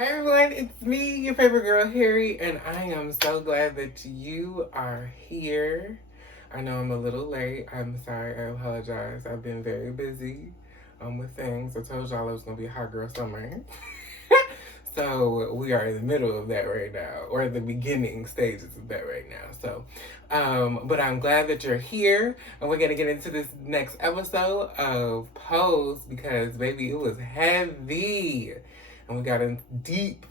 Hey everyone, it's me, your favorite girl, Harry, and I am so glad that you are here. I know I'm a little late. I'm sorry, I apologize. I've been very busy with things. I told y'all it was going to be a hot girl summer. So we are in the middle of that right now, or the beginning stages of that right now. But I'm glad that you're here, and we're gonna get into this next episode of Pose because baby, it was heavy, and we got in deep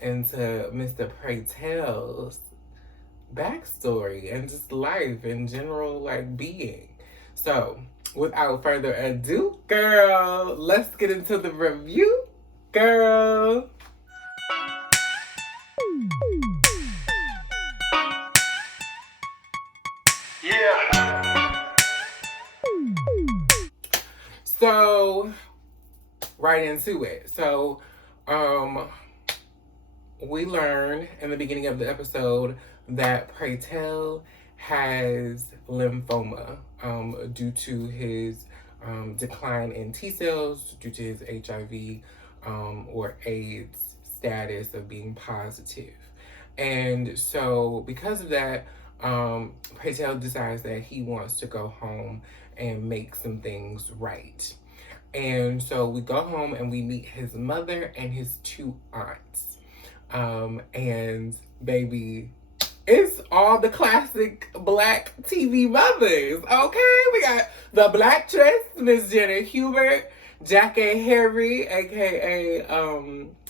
into Mr. Praytel's backstory and just life in general, like being. So, without further ado, girl, let's get into the review, girl. Yeah. So, right into it. So, we learn in the beginning of the episode that Praytel has lymphoma due to his decline in T cells, due to his HIV or AIDS status of being positive. And so, because of that, Praytel decides that he wants to go home and make some things right. And so we go home and we meet his mother and his two aunts. And baby, it's all the classic Black TV mothers, okay? We got the Blacktress, Miss Jenna Hubert, Jackie Harri, aka,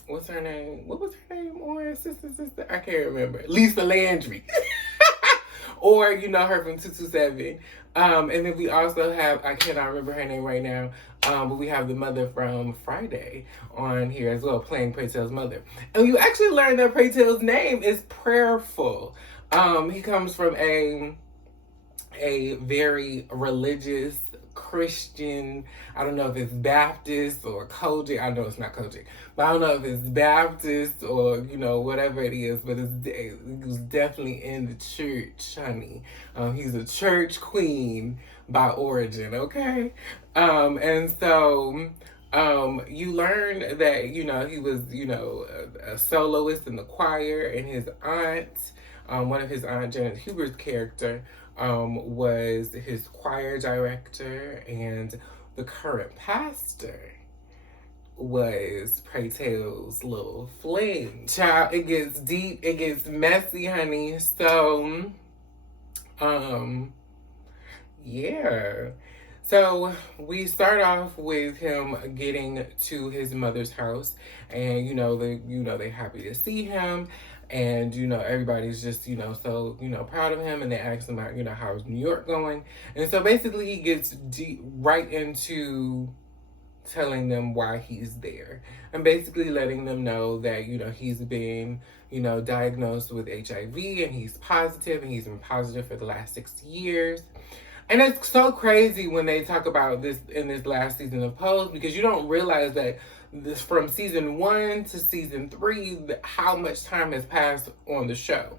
what's her name? What was her name on Sister? I can't remember. Lisa Landry. Or you know her from 227. And then we also have, I cannot remember her name right now, but we have the mother from Friday on here as well, playing Praytel's mother. And you actually learn that Praytel's name is Prayerful. He comes from a very religious Christian, I don't know if it's Baptist or Kojic. I know it's not Kojic, but I don't know if it's Baptist or, you know, whatever it is, but it was definitely in the church, honey. He's a church queen by origin, okay? And so you learn that, you know, he was, you know, a soloist in the choir, and his aunt, one of his aunt, Janet Hubert's character, was his choir director, and the current pastor was Praytel's little fling. Child, it gets deep, it gets messy, honey. So, yeah. So we start off with him getting to his mother's house, and they happy to see him, and everybody's just so proud of him, and they ask him about how's New York going, and so basically he gets deep right into telling them why he's there, and basically letting them know that he's been diagnosed with HIV, and he's positive, and he's been positive for the last 6 years. And it's so crazy when they talk about this in this last season of Pose, because you don't realize that this from season 1 to season 3, how much time has passed on the show.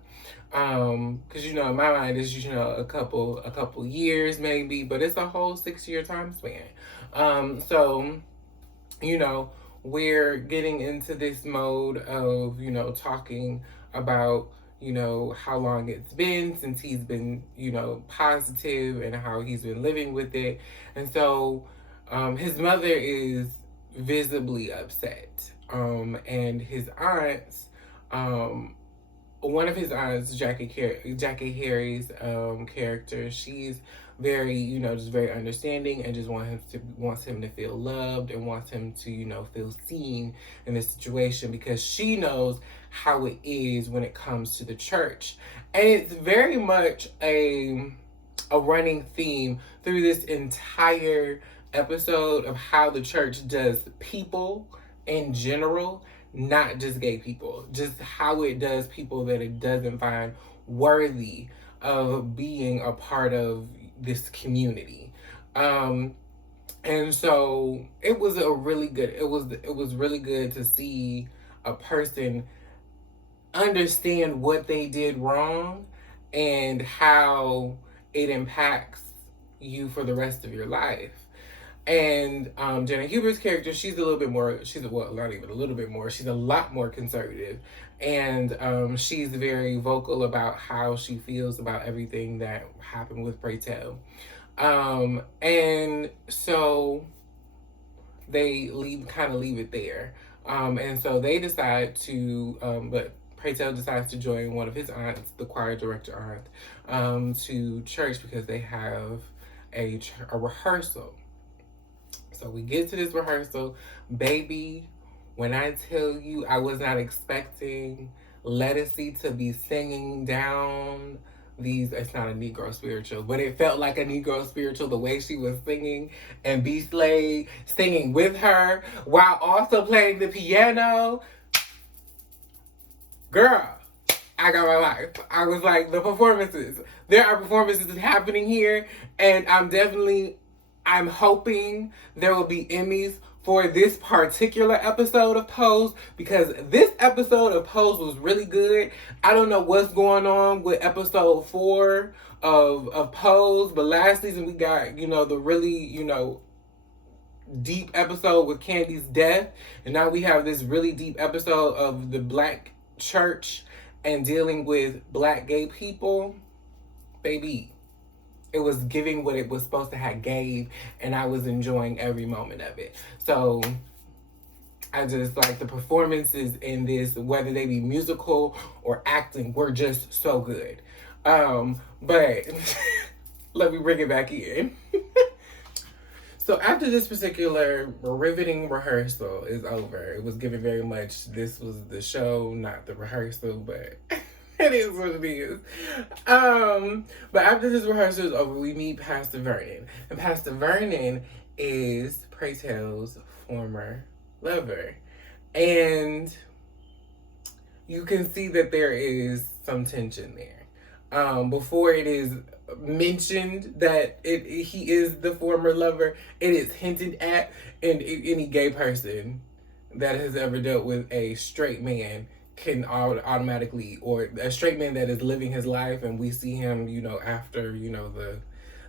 Because in my mind it's a couple years maybe, but it's a whole 6-year time span. So we're getting into this mode of talking about how long it's been since he's been, positive, and how he's been living with it. And so his mother is visibly upset. And his aunts, one of his aunts, Jackie Harri's character, she's very, just very understanding, and just wants him to feel loved, and wants him to, feel seen in this situation, because she knows how it is when it comes to the church. And it's very much a running theme through this entire episode of how the church does people in general, not just gay people, just how it does people that it doesn't find worthy of being a part of this community. And so it was really good to see a person understand what they did wrong and how it impacts you for the rest of your life. And Jenna Huber's character, she's a little bit more, well, not even a little bit more, she's a lot more conservative. And she's very vocal about how she feels about everything that happened with Pray Tell. And so they leave it there. And so they decide to, but Pray Tell decides to join one of his aunts, the choir director aunt, to church because they have a rehearsal. So we get to this rehearsal. Baby, when I tell you I was not expecting Lettucey to be singing down these, it's not a Negro spiritual, but it felt like a Negro spiritual the way she was singing, and B Slade singing with her while also playing the piano. Girl, I got my life. I was like, the performances. There are performances happening here, and I'm hoping there will be Emmys for this particular episode of Pose, because this episode of Pose was really good. I don't know what's going on with episode 4 of Pose, but last season we got, the really, deep episode with Candy's death, and now we have this really deep episode of the Black church and dealing with Black gay people. Baby, it was giving what it was supposed to have gave, and I was enjoying every moment of it. So I just like the performances in this, whether they be musical or acting, were just so good. But let me bring it back in. So after this particular riveting rehearsal is over, it was given very much, this was the show, not the rehearsal, but it is what it is. But after this rehearsal is over, we meet Pastor Vernon. And Pastor Vernon is Pray Tell's former lover. And you can see that there is some tension there. Before it is mentioned that he is the former lover, it is hinted at, and any gay person that has ever dealt with a straight man can automatically, or a straight man that is living his life, and we see him, after,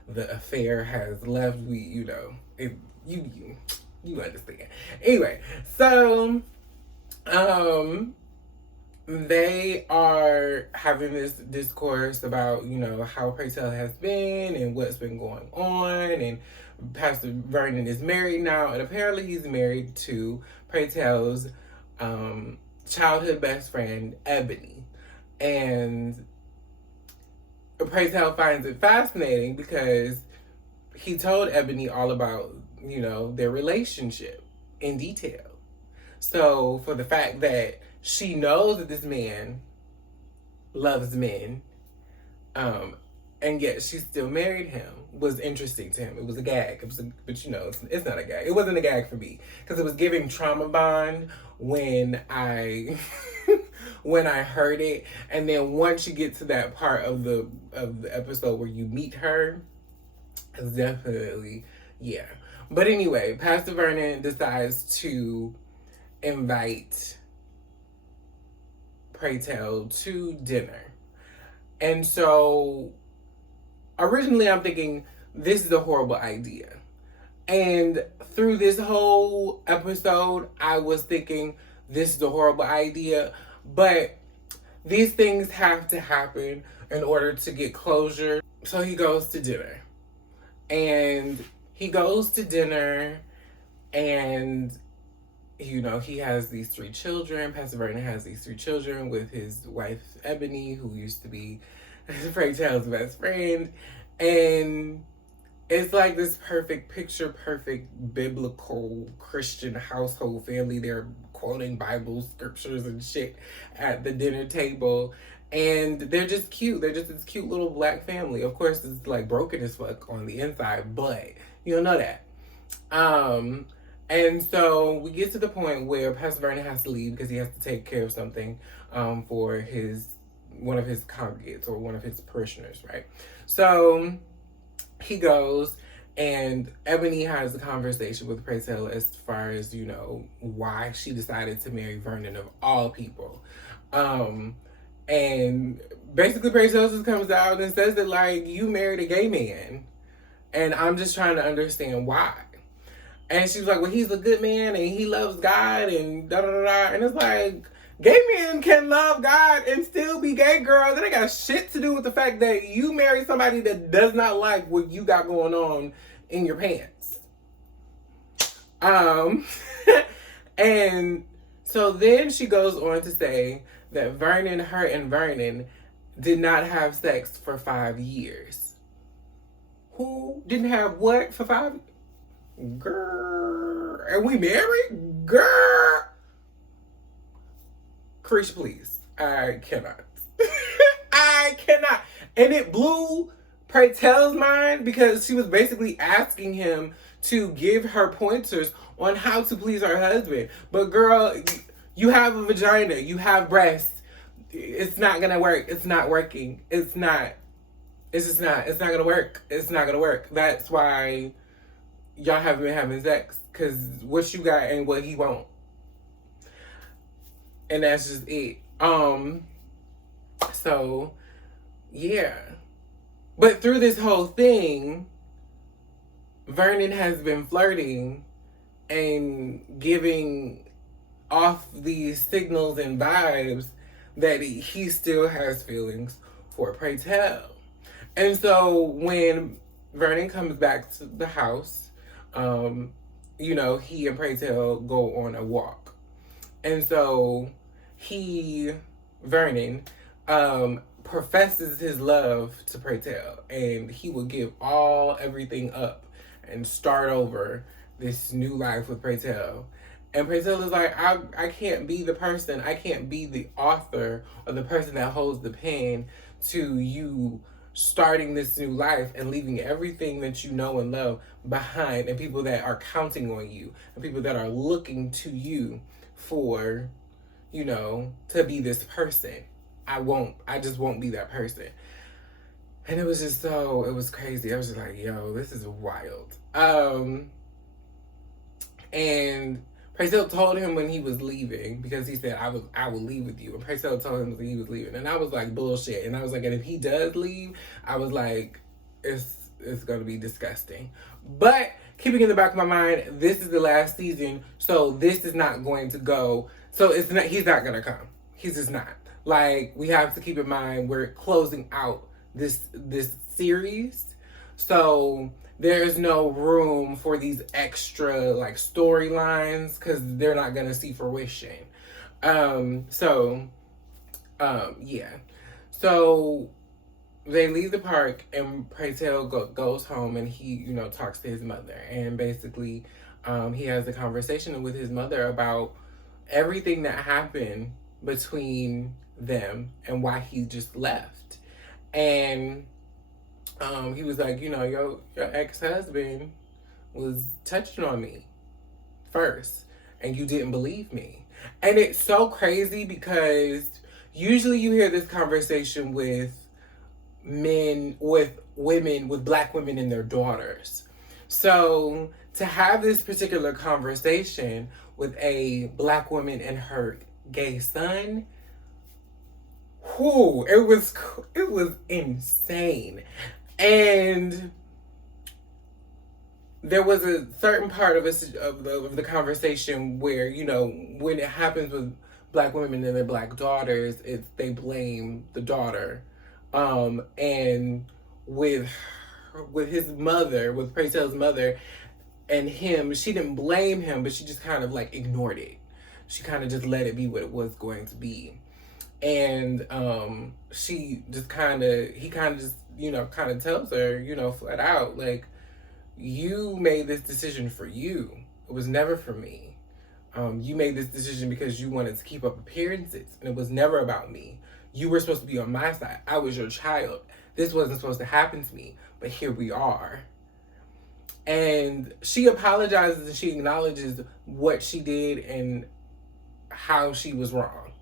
the affair has left, you understand. Anyway, so, they are having this discourse about, how Pray Tell has been and what's been going on, and Pastor Vernon is married now, and apparently he's married to Pray Tell's childhood best friend, Ebony. And Pray Tell finds it fascinating because he told Ebony all about, their relationship in detail. So for the fact that she knows that this man loves men, and yet she still married him, was interesting to him. It was a gag. But it's not a gag. It wasn't a gag for me, because it was giving trauma bond when I when I heard it. And then once you get to that part of the episode where you meet her, it's definitely, yeah. But anyway, Pastor Vernon decides to invite Pray Tell to dinner. And so originally I'm thinking, this is a horrible idea. And through this whole episode, I was thinking, this is a horrible idea. But these things have to happen in order to get closure. So he goes to dinner. And he goes to dinner, and he has these 3 children. Pastor Vernon has these 3 children with his wife, Ebony, who used to be Pray Tell's best friend. And it's like this perfect biblical Christian household family. They're quoting Bible scriptures and shit at the dinner table. And they're just cute. They're just this cute little Black family. Of course, it's like broken as fuck on the inside, but you don't know that. And so we get to the point where Pastor Vernon has to leave because he has to take care of something for one of his congregates or one of his parishioners, right? So he goes, and Ebony has a conversation with Pray Tell as far as, why she decided to marry Vernon of all people. And basically Pray Tell just comes out and says that, like, you married a gay man. And I'm just trying to understand why. And she was like, well, he's a good man and he loves God and da da da da. And it's like, gay men can love God and still be gay, girl. That ain't got shit to do with the fact that you marry somebody that does not like what you got going on in your pants. And so then she goes on to say that her and Vernon did not have sex for 5 years. Who didn't have what for 5 years? Girl. And we married? Girl. Creesh, please. I cannot. I cannot. And it blew Pray Tell's mind because she was basically asking him to give her pointers on how to please her husband. But girl, you have a vagina. You have breasts. It's not going to work. It's not working. It's not. It's just not. It's not going to work. It's not going to work. That's why y'all haven't been having sex. Because what you got ain't what he want. And that's just it. So, yeah. But through this whole thing, Vernon has been flirting and giving off these signals and vibes that he still has feelings for Pray Tell. And so when Vernon comes back to the house, he and Pray Tell go on a walk. And so Vernon, professes his love to Pray Tell, and he will give everything up and start over this new life with Pray Tell. And Pray Tell is like, I can't be the person, I can't be the author or the person that holds the pen to you starting this new life and leaving everything that you know and love behind, and people that are counting on you, and people that are looking to you for, to be this person. I just won't be that person. And it was just it was crazy. I was just like, yo, this is wild. And Pray Tell told him when he was leaving, because he said, I will leave with you. And Pray Tell told him when he was leaving. And I was like, bullshit. And I was like, and if he does leave, I was like, it's going to be disgusting. But keeping in the back of my mind, this is the last season, so this is not going to go. So he's not going to come. He's just not. Like, we have to keep in mind, we're closing out this series. So there's no room for these extra like storylines because they're not gonna see fruition. Yeah. So they leave the park and Pray Tell goes home, and he, talks to his mother, and basically he has a conversation with his mother about everything that happened between them and why he just left. And he was like, your ex-husband was touching on me first, and you didn't believe me. And it's so crazy because usually you hear this conversation with women, with Black women and their daughters. So to have this particular conversation with a Black woman and her gay son, it was insane. And there was a certain part of the conversation where, when it happens with Black women and their Black daughters, they blame the daughter. And with his mother, with Pray Tell's mother and him, she didn't blame him, but she just kind of like ignored it. She kind of just let it be what it was going to be. And he kind of just, kind of tells her, flat out, like, you made this decision for you. It was never for me. You made this decision because you wanted to keep up appearances, and it was never about me. You were supposed to be on my side. I was your child. This wasn't supposed to happen to me, but here we are. And she apologizes and she acknowledges what she did and how she was wrong.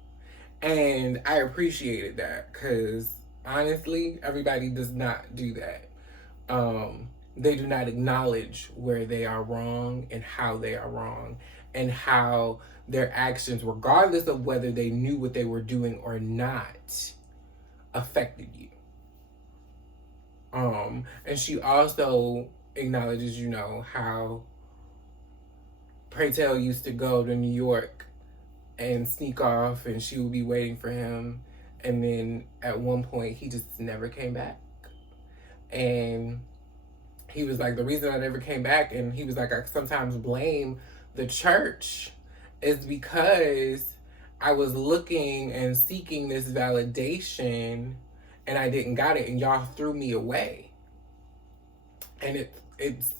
And I appreciated that because, honestly, everybody does not do that. They do not acknowledge where they are wrong and how they are wrong and how their actions, regardless of whether they knew what they were doing or not, affected you. And she also acknowledges, how Pray Tell used to go to New York and sneak off, and she would be waiting for him. And then at one point, he just never came back. And he was like, the reason I never came back, and he was like, I sometimes blame the church, is because I was looking and seeking this validation, and I didn't got it, and y'all threw me away. And it's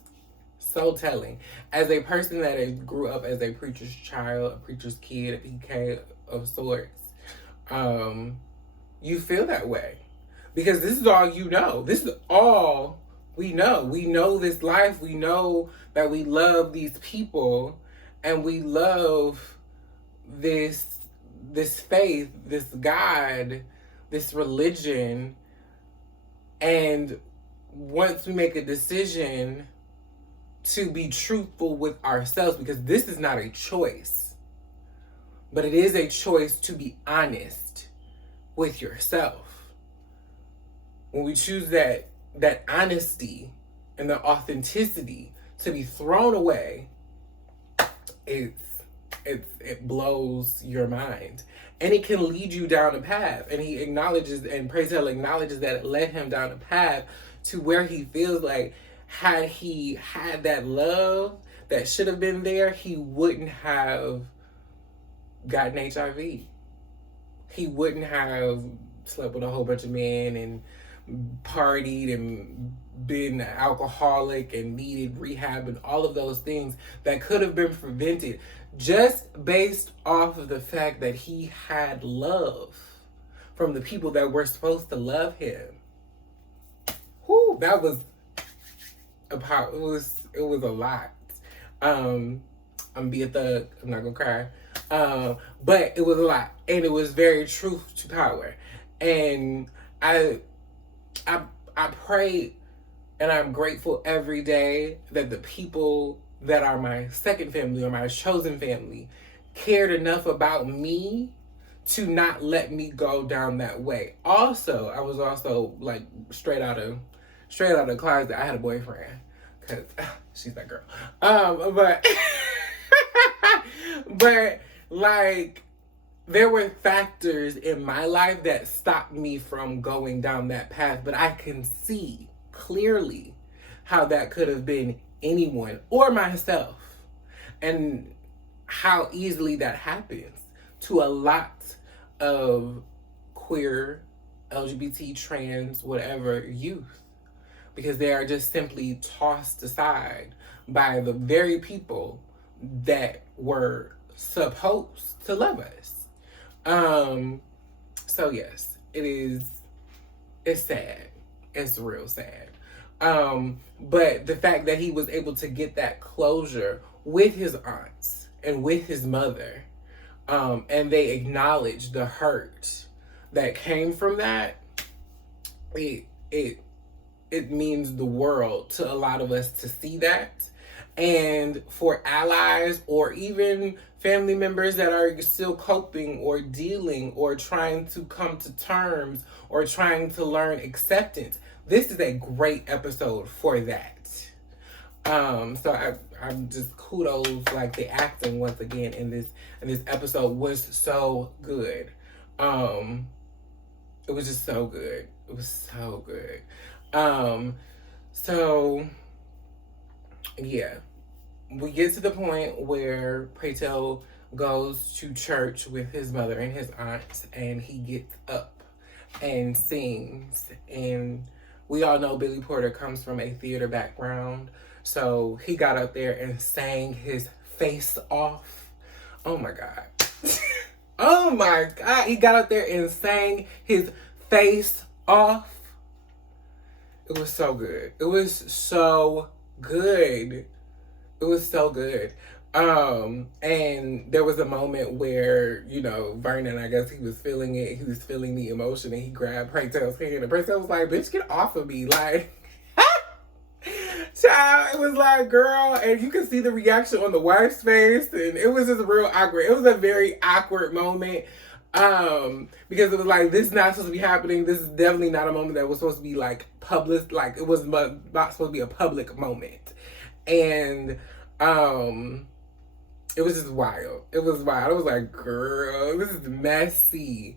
so telling. As a person that grew up as a preacher's child, a preacher's kid, a PK of sorts, you feel that way. Because this is all you know. This is all we know. We know this life. We know that we love these people, and we love this faith, this God, this religion. And once we make a decision to be truthful with ourselves, because this is not a choice, but it is a choice to be honest with yourself. When we choose that honesty and the authenticity to be thrown away, it blows your mind. And it can lead you down a path. And he acknowledges, and Pray Tell acknowledges that it led him down a path to where he feels like, had he had that love that should have been there, he wouldn't have gotten HIV. He wouldn't have slept with a whole bunch of men and partied and been alcoholic and needed rehab and all of those things that could have been prevented just based off of the fact that he had love from the people that were supposed to love him. Whew, that was it was a lot. I'm gonna be a thug. I'm not gonna cry. But it was a lot, and it was very truth to power. And I pray, and I'm grateful every day that the people that are my second family or my chosen family cared enough about me to not let me go down that way. Also, I was also like straight out of the closet. I had a boyfriend, because she's that girl. But like, there were factors in my life that stopped me from going down that path, but I can see clearly how that could have been anyone or myself, and how easily that happens to a lot of queer, LGBT, trans, whatever youth, because they are just simply tossed aside by the very people that were supposed to love us. So yes, it's sad. It's real sad. But the fact that he was able to get that closure with his aunts and with his mother, and they acknowledged the hurt that came from that, it means the world to a lot of us to see that. And for allies or even family members that are still coping or dealing or trying to come to terms or trying to learn acceptance, this is a great episode for that. So I'm just kudos, like the acting once again in this episode was so good. It was just so good. It was so good. So yeah, we get to the point where Pray Tell goes to church with his mother and his aunts, and he gets up and sings. And we all know Billy Porter comes from a theater background, so he got up there and sang his face off. Oh my God. Oh my God. He got up there and sang his face off. It was so good. It was so good. It was so good. And there was a moment where, Vernon, I guess he was feeling it. He was feeling the emotion, and he grabbed Pray Tell's hand, and Pray Tell was like, bitch, get off of me. Like, child, it was like, girl, and you could see the reaction on the wife's face, and it was just real awkward. It was a very awkward moment. Because it was like, this is not supposed to be happening. This is definitely not a moment that was supposed to be like public. Like, it was not supposed to be a public moment. And, it was just wild. It was wild. I was like, girl, this is messy.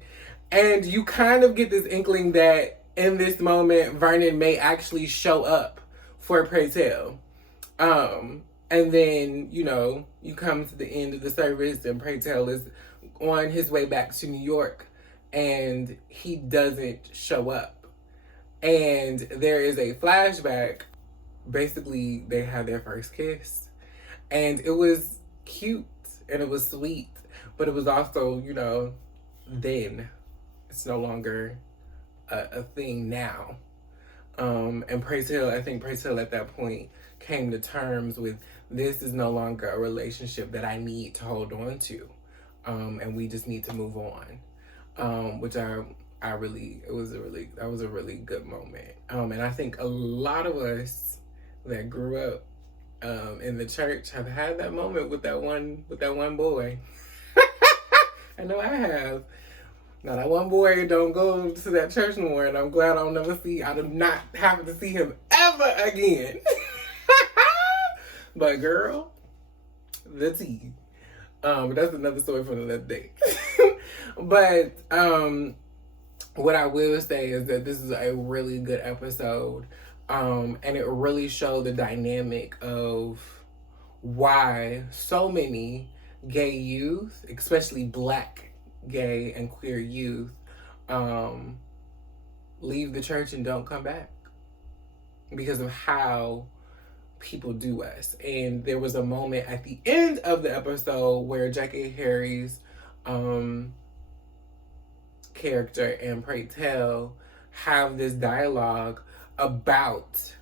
And you kind of get this inkling that in this moment, Vernon may actually show up for Pray Tell. And then, you come to the end of the service and Pray Tell is on his way back to New York and he doesn't show up. And there is a flashback. Basically, they had their first kiss. And it was cute and it was sweet, but it was also, then it's no longer a thing now. And Pray Tell, I think Pray Tell at that point came to terms with, this is no longer a relationship that I need to hold on to. And we just need to move on. Which that was a really good moment. And I think a lot of us that grew up in the church have had that moment with that one boy. I know I have. Now that one boy don't go to that church no more, and I'm glad I do not happen to see him ever again. But girl, the tea. That's another story for another day. But what I will say is that this is a really good episode. And it really showed the dynamic of why so many gay youth, especially Black gay and queer youth, leave the church and don't come back because of how people do us. And there was a moment at the end of the episode where Jackie Harry's character and Pray Tell have this dialogue about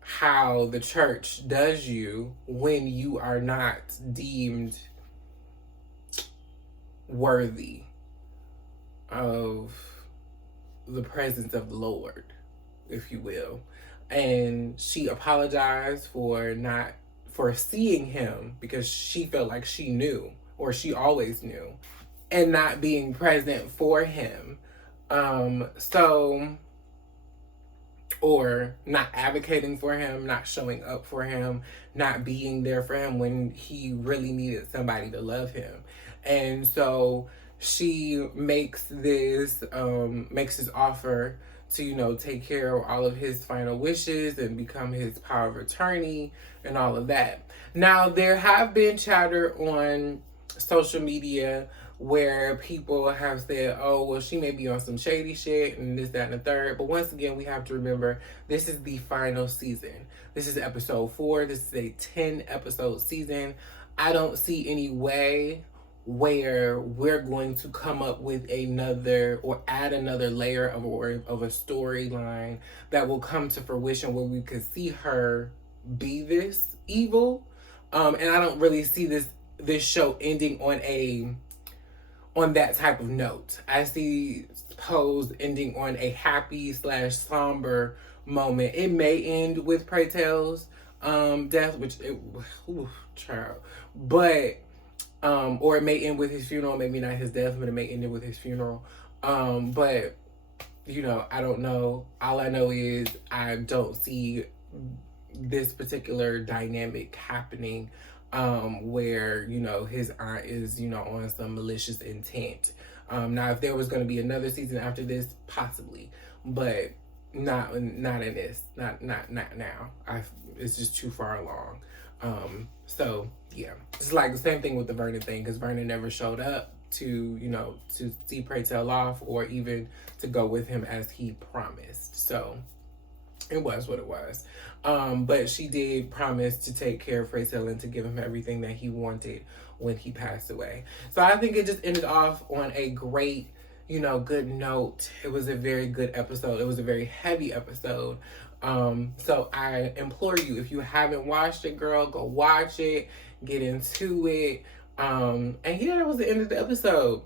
how the church does you when you are not deemed worthy of the presence of the Lord, if you will. And she apologized for seeing him because she felt like she knew, or she always knew, and not being present for him. Or not advocating for him, not showing up for him, not being there for him when he really needed somebody to love him. And so she makes this offer to, take care of all of his final wishes and become his power of attorney and all of that. Now, there have been chatter on social media where people have said, oh, well, she may be on some shady shit and this, that, and the third. But once again, we have to remember, this is the final season. This is episode 4. This is a 10-episode season. I don't see any way where we're going to come up with another or add another layer of a storyline that will come to fruition where we could see her be this evil. And I don't really see this show ending on that type of note. I see Pose ending on a happy / somber moment. It may end with Pray Tell's death, child. But or it may end with his funeral, maybe not his death, but it may end with his funeral. But I don't know. All I know is I don't see this particular dynamic happening where his aunt is on some malicious intent. Now if there was going to be another season after this, possibly, but not in this, not now. It's just too far along. So yeah, it's like the same thing with the Vernon thing, because Vernon never showed up to see Pray Tell off or even to go with him as he promised. So it was what it was. But she did promise to take care of Pray Tell and to give him everything that he wanted when he passed away. So I think it just ended off on a great, good note. It was a very good episode. It was a very heavy episode. So I implore you, if you haven't watched it, girl, go watch it, get into it. And yeah, that was the end of the episode.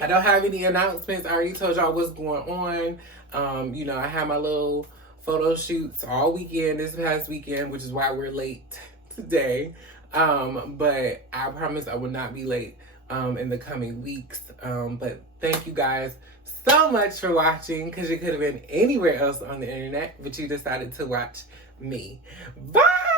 I don't have any announcements. I already told y'all what's going on. I had my little photo shoots all weekend, this past weekend, which is why we're late today. But I promise I will not be late in the coming weeks. But thank you guys so much for watching, because you could have been anywhere else on the internet, but you decided to watch me. Bye!